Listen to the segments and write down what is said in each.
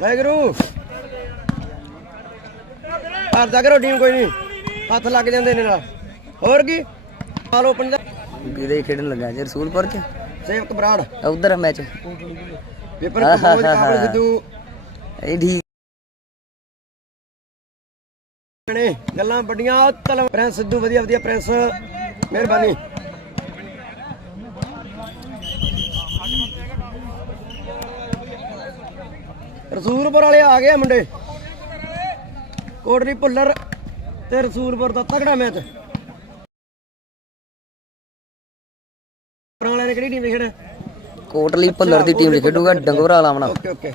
ਵਾਹਿਗੁਰੂ। ਕਰਦਾ ਕਰੋ ਟੀਮ ਕੋਈ ਨਹੀਂ ਹੱਥ ਲੱਗ ਜਾਂਦੇ ਨੇ ਨਾਲ। ਹੋਰ ਕੀ? ਆਲ ਓਪਨ ਦਾ ਵੀਰੇ ਖੇਡਣ ਲੱਗਾ ਜੀ ਰਸੂਲਪੁਰ ਚ। ਸੇਵਕ ਬਰਾੜ ਉਧਰ ਮੈਚ। ਪੇਪਰ ਕੰਬੋਜ ਕਾਬਲ ਸਿੱਧੂ। ਇਹ ਠੀਕ। ਨੇ ਗੱਲਾਂ ਵੱਡੀਆਂ ਤਲ ਪ੍ਰਿੰਸ ਸਿੱਧੂ ਵਧੀਆ ਵਧੀਆ ਪ੍ਰਿੰਸ। ਮਿਹਰਬਾਨੀ। ਰਸੂਲਪੁਰ ਵਾਲੇ ਆ ਗਏ ਆ ਮੁੰਡੇ। ਕੋਟਲੀ ਭੁੱਲਰ ਤੇ ਰਸੂਲਪੁਰ ਦਾ ਤਗੜਾ ਮੈਚ। ਵਾਲਿਆਂ ਨੇ ਕਿਹੜੀ ਟੀਮ ਖੇਡਣਾ? ਕੋਟਲੀ ਭੁੱਲਰ ਦੀ ਟੀਮ ਖੇਡੂਗਾ ਡੰਗੋਰਾ ਲਾਵਣਾ ਓਕੇ ਓਕੇ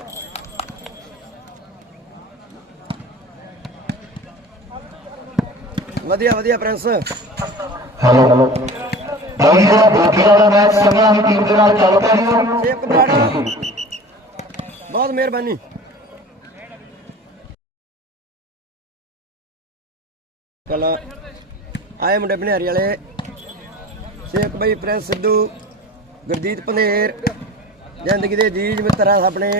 ਵਧੀਆ ਵਧੀਆ ਪ੍ਰਿੰਸ ਹੈਲੋ ਹੈਲੋ ਬਾਈ ਜਿਹੜਾ ਬਾਕੀ ਵਾਲਾ ਮੈਚ ਸਮਿਆਂ ਦੀ ਟੀਮ ਦੇ ਨਾਲ ਚੱਲ ਪਿਆ ਜੀ ਸੇਵਕ ਬਰਾੜ ਬਹੁਤ ਮਿਹਰਬਾਨੀ। ਆਏ ਮੁੰਡੇ ਬਨਿਆਰੀ ਵਾਲੇ। ਸੇਵਕ ਬਾਈ ਪ੍ਰਿੰਸ ਸਿੱਧੂ ਗੁਰਜੀਤ ਪੰਧੇਰ ਜ਼ਿੰਦਗੀ ਦੇ ਜੀਜ ਮਿੱਤਰ ਆਪਣੇ।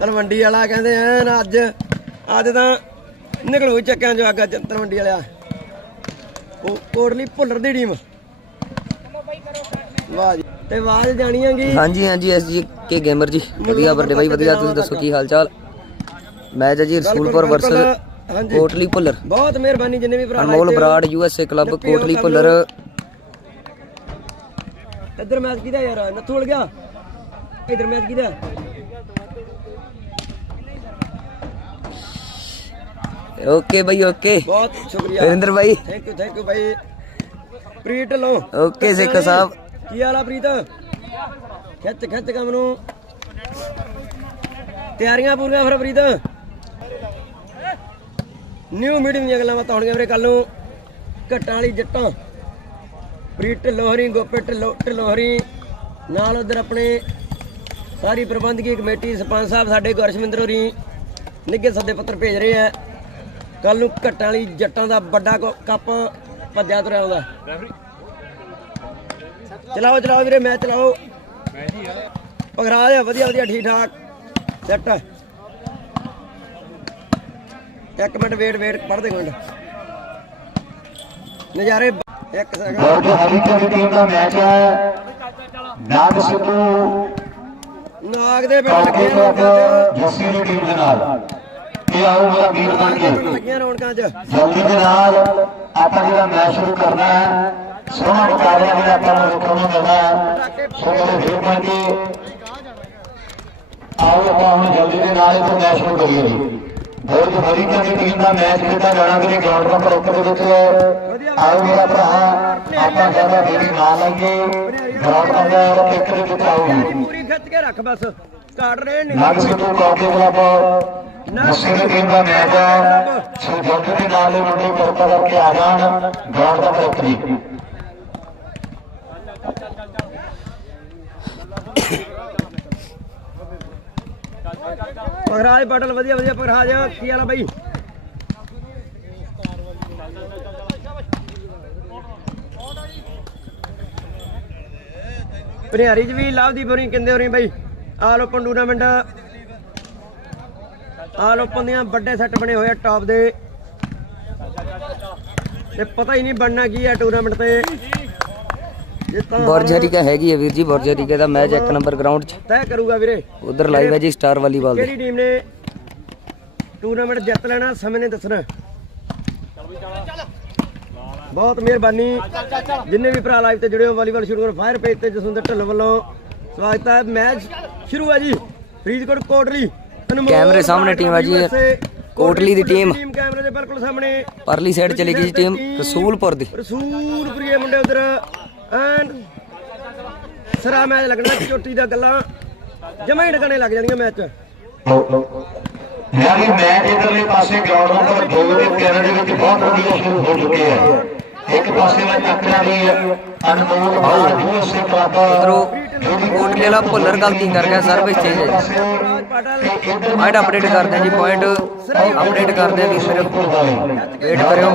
ਤਲਵੰਡੀ ਵਾਲਾ ਕਹਿੰਦੇ ਐਨ ਅੱਜ ਅੱਜ ਤਾਂ ਨਿਕਲੂ ਚੱਕਿਆਂ ਅੱਗ ਅੱਜ ਤਲਵੰਡੀ ਵਾਲਿਆ। ਉਹ ਕੋਟਲੀ ਭੁੱਲਰ ਦੀ ਟੀਮ ਵਾਹ ਜੀ ਤੇ ਆਵਾਜ਼ ਜਾਣੀਆਂਗੀ ਹਾਂਜੀ ਹਾਂਜੀ ਐਸਜੀ ਕੇ ਗੇਮਰ ਜੀ। ਵਧੀਆ ਵੱਡੇ ਬਾਈ ਵਧੀਆ ਤੁਸੀਂ ਦੱਸੋ ਕੀ ਹਾਲ ਚਾਲ ਮੈਚ ਹੈ ਜੀ ਰਸੂਲਪੁਰ ਵਰਸਸ ਹਾਂਜੀ। ਕੋਟਲੀ ਭੁੱਲਰ। ਬਹੁਤ ਮਿਹਰਬਾਨੀ ਜਿੰਨੇ ਵੀ ਭਰਾ ਅਨਮੋਲ ਬਰਾੜ ਯੂਐਸਏ ਕਲੱਬ ਕੋਟਲੀ ਭੁੱਲਰ। ਇੱਧਰ ਮੈਚ ਕਿਹਦਾ ਯਾਰ? ਨੱਥੂ ਗਿਆ ਇੱਧਰ ਮੈਚ ਕਿਹਦਾ? ਓਕੇ ਬਾਈ ਓਕੇ। ਬਹੁਤ ਸ਼ੁਕਰੀਆ। ਵਰਿੰਦਰ ਬਾਈ। ਥੈਂਕ ਯੂ ਥੈਂਕ ਯੂ ਭਾਈ ਪ੍ਰੀਤ ਲੋ ਓਕੇ ਸਿੱਖ ਸਾਹਿਬ। ਕੀ ਹਾਲ ਆ ਪ੍ਰੀਤ? ਖਿੱਚ ਖਿੱਚ ਕੰਮ ਨੂੰ। ਤਿਆਰੀਆਂ ਪੂਰੀਆਂ ਫਿਰ ਪ੍ਰੀਤ? ਨਿਊ ਮੀਟਿੰਗ ਦੀਆਂ ਗੱਲਾਂ ਬਾਤਾਂ ਹੋਣਗੀਆਂ ਵੀਰੇ ਕੱਲ ਨੂੰ। ਘਟਾਂ ਵਾਲੀ ਜੱਟਾਂ। ਪ੍ਰੀਤ ਢਿੱਲੋਂ ਗੋਪੇ ਢਿੱਲੋਂ ਢਿੱਲੋਂ ਹਰੀ ਨਾਲ ਉਧਰ ਆਪਣੇ ਸਾਰੀ ਪ੍ਰਬੰਧਕੀ ਕਮੇਟੀ ਸਰਪੰਚ ਸਾਹਿਬ ਸਾਡੇ ਗੁਰਸ਼ਮਿੰਦਰ ਹੋਰੀ ਨਿੱਘੇ ਸੱਦੇ ਪੱਤਰ ਭੇਜ ਰਹੇ ਆ। ਕੱਲ ਨੂੰ ਘਟਾਂ ਵਾਲੀ ਜੱਟਾਂ ਦਾ ਵੱਡਾ ਕੱਪ ਭੱਜਿਆ ਤੁਰਿਆ ਆਉਂਦਾ। ਚਲਾਓ ਚਲਾਓ ਵੀਰੇ ਮੈਚ ਚਲਾਓ। ਪਗਰਾ ਵਧੀਆ ਵਧੀਆ ਠੀਕ ਠਾਕ ਸੈੱਟ ਇੱਕ ਮਿੰਟ ਵੇਟ ਵੇਟ ਪੜਦੇ ਮਿੰਟ। ਨਜ਼ਾਰੇ ਇੱਕ ਸੈਕਿੰਡ ਔਰ ਜੋ ਹਰੀ ਦੀ ਟੀਮ ਦਾ ਮੈਚ ਹੈ ਨਾਗ ਸਿੱਧੂ ਨਾਗ ਦੇ ਪਿੰਡ ਰੌਣਕਾਂ ਜੱਸੀ ਦੀ ਟੀਮ ਦੇ ਨਾਲ। ਇਹ ਆਓ ਮੇਰਾ ਵੀਰ ਬਣ ਕੇ। ਚ ਲੱਗੀਆਂ ਰੌਣਕਾਂ ਚ। ਜਲਦੀ ਦੇ ਨਾਲ ਆਪਾਂ ਜਿਹੜਾ ਮੈਚ ਸ਼ੁਰੂ ਕਰਨਾ ਹੈ ਸੋਹਣਾ ਮੁਕਾਬਲਾ ਜਿਹੜਾ ਆਪਾਂ ਨੂੰ ਵੇਖਣ ਨੂੰ ਮਿਲਦਾ ਹੈ। ਸੋ ਮੇਰੇ ਵੀਰ ਬਣ ਕੇ ਆਓ ਆਪਾਂ ਹੁਣ ਜਲਦੀ ਦੇ ਨਾਲ ਇਹ ਮੈਚ ਸ਼ੁਰੂ ਕਰੀਏ ਜੀ। ਬਹੁਤ ਹਰੀ ਦੀ ਟੀਮ ਦਾ ਮੈਚ ਖੇਡਿਆ ਜਾਣਾ ਕਿ ਗਰਾਊਂਡ ਨੰਬਰ 1 ਦੇ ਵਿੱਚ ਆਓ ਮੇਰਾ ਭਰਾ ਆਪਾਂ ਜ਼ਿਆਦਾ ਦੇਰੀ ਨਾ ਲਾਈਏ ਗਰਾਊਂਡ ਨੰਬਰ 1 ਦੇ ਵਿੱਚ ਆਓ ਪੂਰੀ ਖਿੱਚ ਕੇ ਰੱਖ ਬਸ ਘਾਟ ਰਹਿਣ ਨਹੀਂ ਨਗ ਸਿੱਧੂ ਕਾਕੇ ਨਸੀ ਦੀ ਟੀਮ ਦਾ ਮੈਚ ਹੈ। ਸੋ ਜਲਦੀ ਦੇ ਨਾਲ ਮੁੰਡੇ ਕਿਰਪਾ ਕਰਕੇ ਆ ਜਾਣ। ਗਰਾਊਂਡ ਨੰਬਰ 1 ਦੀ ਪਗਰਾਜ ਵਧੀਆ ਵਧੀਆ ਪਗਰਾਜ ਕੀ ਹਾਲ ਆ ਬਾਈ? ਭਰਿਆਰੀ ਚ ਵੀ ਲਵਦੀਪ ਹੋਰੀ ਕਹਿੰਦੇ ਹੋਰੀ ਬਾਈ? All open tournament all open ਦੀਆਂ ਵੱਡੇ ਸੈੱਟ ਬਣੇ ਹੋਏ ਆ ਟਾਪ ਦੇ। ਤੇ ਪਤਾ ਹੀ ਨਹੀਂ ਬਣਨਾ ਕੀ ਹੈ ਟੂਰਨਾਮੈਂਟ ਤੇ। ਜਿੱਤਾਂ ਬੁਰਜਰੀਕਾ ਹੈਗੀ ਹੈ ਵੀਰ ਜੀ ਬੁਰਜਰੀਕਾ ਦਾ ਮੈਚ ਇੱਕ ਨੰਬਰ ਗਰਾਊਂਡ 'ਚ। ਤੈਅ ਕਰੂਗਾ ਵੀਰੇ। ਉਧਰ ਲਾਈਵ ਹੈ ਜੀ ਸਟਾਰ ਵਾਲੀਬਾਲ ਦੇ। ਕਿਹੜੀ ਟੀਮ ਨੇ ਟੂਰਨਾਮੈਂਟ ਜਿੱਤ ਲੈਣਾ ਸਮੇਂ ਨੇ ਦੱਸਣਾ। ਬਹੁਤ ਮਿਹਰਬਾਨੀ। ਜਿੰਨੇ ਵੀ ਭਰਾ ਲਾਈਵ ਤੇ ਜੁੜੇ ਹੋ ਵਾਲੀਬਾਲ ਸ਼ੁਰੂ ਕਰੋ ਫਾਇਰ ਪੇਜ ਤੇ ਜਸਵਿੰਦਰ ਢਿੱਲੋਂ ਵੱਲੋਂ ਸਵਾਗਤ ਹੈ। ਮੈਚ ਸ਼ੁਰੂ ਹੈ ਜੀ ਫਰੀਦਕੋਟ ਕੋਟਲੀ ਅਨਮੋਲ ਕੈਮਰੇ ਸਾਹਮਣੇ ਟੀਮ ਹੈ ਜੀ। USA, ਕੋਟਲੀ ਦੀ ਟੀਮ। ਟੀਮ ਕੈਮਰੇ ਦੇ ਬਿਲਕੁਲ ਸਾਹਮਣੇ। ਪਰਲੀ ਸਾਈਡ ਚਲੀ ਗਈ ਜੀ ਟੀਮ ਰਸੂਲਪੁਰ ਦੀ। ਰਸੂਲਪੁਰੀਏ ਮੁੰਡੇ ਉਧਰ। ਐਨ ਸਰਾ ਮੈਚ ਲੱਗਣਾ ਚੋਟੀ ਦਾ ਗੱਲਾਂ ਜਮਾਂ ਹੀ ਲੱਗ ਜਾਣੀਆਂ ਮੈਚ। ਯਾਨੀ ਮੈਚ ਇਧਰਲੇ ਪਾਸੇ ਗਰਾਊਂਡ ਨੰਬਰ 2 ਦੇ ਤਿੰਨ ਦੇ ਵਿੱਚ ਬਹੁਤ ਵਧੀਆ ਸ਼ੁਰੂ ਹੋ ਚੁੱਕੇ ਆ। ਇੱਕ ਪਾਸੇ ਵਿੱਚ ਟੱਕਰਾਂ ਦੀ ਅਨਮੋਲ ਯੂਐਸਏ ਕਲੱਬ ਉਧਰੋਂ ਕੋਟਲੀ ਭੁੱਲਰ ਗਲਤੀ ਕਰ ਗਿਆ ਸਰਵਿਸ ਚੇਂਜ ਹੈ ਜੀ ਪੁਆਇੰਟ ਅਪਡੇਟ ਕਰਦੇ ਆ ਜੀ ਪੁਆਇੰਟ ਅਪਡੇਟ ਕਰਦੇ ਆ ਵੀਰ ਵੇਟ ਕਰਿਓ।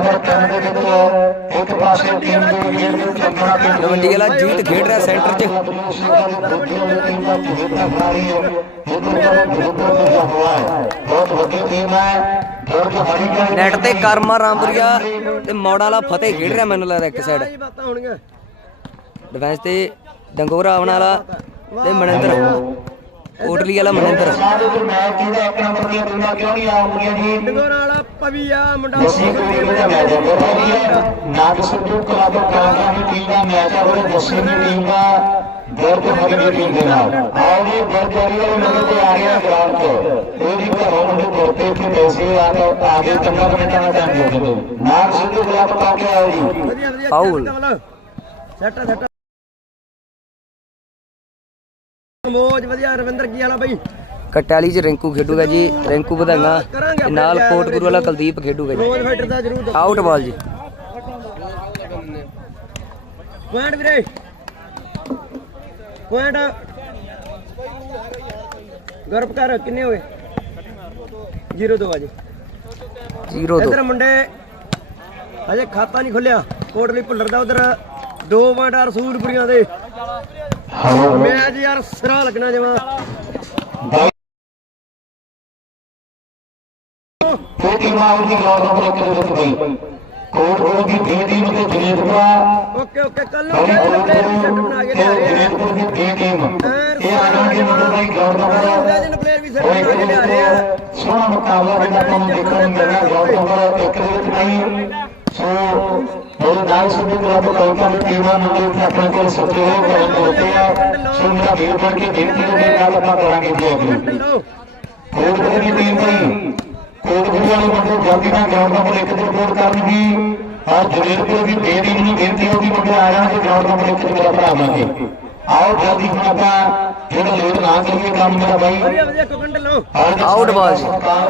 ਇੱਕ ਜੀਤ ਖੇਡ ਰਿਹਾ ਸੈਂਟਰ 'ਚ। ਬਹੁਤ ਖਿਲਾੜੀ ਟੀਮ ਹੈ ਨੈਟ ਤੇ ਕਰਮਾ ਰਾਮਪੁਰੀਆ ਤੇ ਮੌੜਾ ਵਾਲਾ ਫਤਿਹ ਖੇਡ ਰਿਹਾ ਮੈਨੂੰ ਲੱਗਦਾ ਇੱਕ ਸਾਈਡ ਡਿਫੈਂਸ ਤੇ ਡੰਗੋਰਾ ਆਉਣ ਵਾਲਾ ਤੇ ਮਨਿੰਦਰ ਕੋਟਲੀ ਵਾਲਾ ਮਨਿੰਦਰ। ਡੰਗੋਰਾ ਵਾਲਾ ਪਵੀਆ ਮੁੰਡਾ ਨਾਗ ਸਿੱਧੂ ਕਲੱਬ ਕਾਂਗਾ ਦੀ ਟੀਮ ਦਾ ਮੈਚ ਹੈ ਉਹ ਦਸਵੀਂ ਦੀ ਟੀਮ ਦਾ ਕੇ ਫੜੀ ਦੀ ਟੀਮ ਦੇ ਨਾਲ। ਆਓ ਜੀ ਗੁਰਦੁਆਰੇ ਵਾਲੇ ਮੁੰਡੇ ਤੇ ਆ ਗਿਆ ਗਰਾਊਂਡ 'ਚ ਇਹ ਵੀ ਘਰੋਂ ਮੁੰਡੇ ਤੁਰਤੇ ਇੱਥੇ ਪੈਸੇ ਆ ਕੇ ਆ ਗਏ ਚੰਗਾ ਮਿੰਟਾਂ ਦਾ ਟਾਈਮ ਦੇ ਦਿੰਦੇ ਨਾਗ ਸਿੱਧੂ ਕਲੱਬ ਵਧੀਆ ਵਧੀਆ Foul. ਸੈਟ ਸੈਟ ਮੋਜ ਵਧੀਆ ਰਵਿੰਦਰ ਕੀ ਵਾਲਾ ਬਾਈ? ਕਟਾਲੀ ਚ ਰਿੰਕੂ ਖੇਡੂਗਾ ਜੀ ਰਿੰਕੂ ਵਧਾਈਆਂ। ਤੇ ਨਾਲ ਕੋਟਪੁਰ ਵਾਲਾ ਕੁਲਦੀਪ ਖੇਡੂਗਾ ਜੀ। ਰੋਜ਼ ਫਾਈਟਰ ਦਾ ਜ਼ਰੂਰ ਦੱਸੋ। ਆਊਟ ਬਾਲ ਜੀ। ਪੁਆਇੰਟ ਵੀਰੇ। ਪੁਆਇੰਟ। ਗਰਪ ਕਰ ਕਿੰਨੇ ਹੋਏ? 0 2 ਅਜੇ 0 2 ਇਧਰ ਮੁੰਡੇ ਅਜੇ ਖਾਤਾ ਨਹੀਂ ਖੁੱਲਿਆ। ਕੋਟਲੀ ਭੁੱਲਰ ਦਾ ਉਧਰ ਦੋ ਆ ਰਸੂਲਪੁਰੀਆਂ ਦੇ। ਹਾਂ। ਮੈਚ ਯਾਰ ਸਿਰਾ ਲੱਗਣਾ ਜਮਾ। ਕੋਈ ਟੀਮ ਆਉਂਦੀ ਗਰਾਊਂਡ ਨੰਬਰ 1 ਦੇ ਵਿੱਚ ਬਈ ਕੋਟ ਕੋਟ ਦੀ ਡੀ ਟੀਮ ਤੇ ਜਨੇਤਪੁਰਾ ਓਕੇ ਓਕੇ ਕੱਲ ਨੂੰ ਕਿਹੜੇ ਪਲੇਅਰ ਵੀ ਸੈੱਟ ਬਣਾ ਕੇ ਲਿਆ ਰਹੇ ਆ। ਦੀ ਡੀ ਟੀਮ। ਇਹ ਆ ਜਾਣਗੇ ਮੁੰਡੇ ਬਾਈ ਗਰਾਊਂਡ ਨੰਬਰ ਉਹ ਬਣਾ ਕੇ ਲਿਆ ਰਹੇ ਆ। ਇੱਕ ਸੋਹਣਾ ਮੁਕਾਬਲਾ ਜਿਹੜਾ ਆਪਾਂ ਨੂੰ ਦੇਖਣ ਨੂੰ ਮਿਲਿਆ ਗਰਾਊਂਡ ਨੰਬਰ 1 ਦੇ ਵਿੱਚ ਨਹੀਂ ਸੋ ਮੇਰੇ ਨਾਲ ਸੁਣੀ ਕਲੱਬ ਕੌਂਕਾ ਦੀ ਟੀਮਾਂ ਨੂੰ ਜਿਹੜੇ ਆਪਣੇ ਕੋਲ ਸੱਤੇ ਹੋਏ ਗਰਾਊਂਡ ਹੋਤੇ ਆ। ਸੋ ਮੇਰਾ ਵੀਰ ਬਣ ਕੇ ਬੇਨਤੀ ਦੇ ਨਾਲ ਆਪਾਂ ਕਰਾਂਗੇ ਜੀ ਅਗਲੀ ਲਓ ਕੋਟਪੁਰ ਦੀ ਟੀਮ ਲਈ ਕੋਟਪੁਰ ਵਾਲੇ ਮੁੰਡੇ ਜਲਦੀ ਨਾਲ ਗਰਾਊਂਡ ਨੰਬਰ 1 ਤੇ ਰਿਪੋਰਟ ਕਰਨਗੀ। ਔਰ ਜਲੀਲਪੁਰ ਦੀ ਬੇਦੀ ਨੂੰ ਬੇਨਤੀ ਹੋਗੀ ਮੁੰਡੇ ਆ ਜਾਣਗੇ ਗਰਾਊਂਡ ਨੰਬਰ 1 ਤੇ ਮੇਰਾ ਭਰਾ ਬਣਗੇ ਆਓ ਜਲਦੀ ਹੁਣ ਆਪਾਂ ਜਿਹੜਾ ਲੇਟ ਨਾ ਕਰੀਏ ਕੰਮ ਮੇਰਾ ਬਾਈ। ਵਧੀਆ ਵਧੀਆ ਕੋਕੰਡ ਲਓ। ਆਊਟ ਬਾਲ ਜੀ।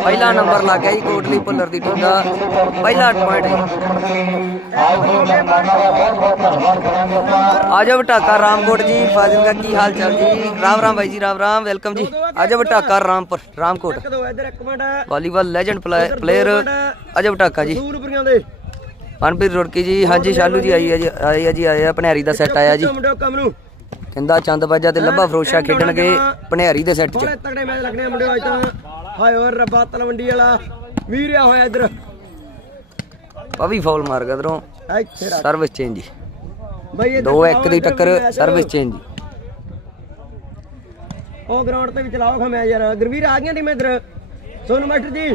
ਪਹਿਲਾ ਨੰਬਰ ਲੱਗ ਗਿਆ ਜੀ ਕੋਟਲੀ ਭੁੱਲਰ ਦੀ ਟੀਮ ਦਾ। ਪਹਿਲਾ ਪੁਆਇੰਟ ਜੀ। ਆਪਾਂ ਆਜੋ ਬਟਾਕਾ ਰਾਮਕੋਟ ਜੀ ਫਾਜ਼ਿਲਕਾ ਕੀ ਹਾਲ ਚਾਲ ਜੀ? ਰਾਮ ਰਾਮ ਬਾਈ ਜੀ ਰਾਮ ਰਾਮ ਵੈਲਕਮ ਜੀ। ਆਜੋ Bataka Rampur Ramkot. Volleyball legend player Ajay Bataka ji. ਰਸੂਲਪੁਰੀਆਂ ਦੇ। ਮਨਪ੍ਰੀਤ ਰੁੜਕੀ ਜੀ ਹਾਂਜੀ ਸ਼ਾਲੂ ਜੀ ਆਈ ਹੈ ਜੀ ਆਈ ਹੈ ਜੀ ਆਇਆ ਭਨਿਆਰੀ ਦਾ ਸੈੱਟ ਆਇਆ ਜੀ। ਕਹਿੰਦਾ ਚੰਦਬਾਜਾ ਤੇ ਲੱਭਾ ਫਰੋਸ਼ਾ ਖੇਡਣਗੇ ਭਨਿਆਰੀ ਦੇ ਸੈੱਟ 'ਚ। ਤਗੜੇ ਮੈਚ ਲੱਗਣੇ ਆ ਮੁੰਡਿਓ ਅੱਜ ਤਾਂ ਹਾਏ ਓਏ ਰੱਬਾ ਤਲਵੰਡੀ ਵਾਲਾ ਵੀਰਿਆ ਹੋਇਆ ਇਧਰ। ਆ ਵੀ ਫਾਉਲ ਮਾਰ ਗਿਆ ਇਧਰੋਂ। ਸਰਵਿਸ ਚੇਂਜ ਜੀ। ਬਈ ਇੱਧਰ 2-1 ਦੀ ਟੱਕਰ। ਸਰਵਿਸ ਚੇਂਜ ਜੀ। ਉਹ ਗਰਾਊਂਡ ਤੇ ਵੀ ਚਲਾਓ ਖਾ ਮੈਚ ਯਾਰ। ਗੁਰਵੀਰ ਆ ਗਈਆਂ ਟੀਮ ਇਧਰ। ਸੋਨੂ ਮਾਸਟਰ ਜੀ।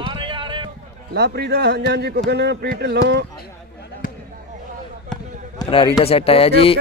ਲਾਪ੍ਰੀਤ ਹਾਂਜੀ ਹਾਂਜੀ ਕੁਕਨ ਪ੍ਰੀਤ ਢਿੱਲੋਂ। ਭਨਿਆਰੀ ਦਾ ਸੈੱਟ ਆਇਆ ਜੀ।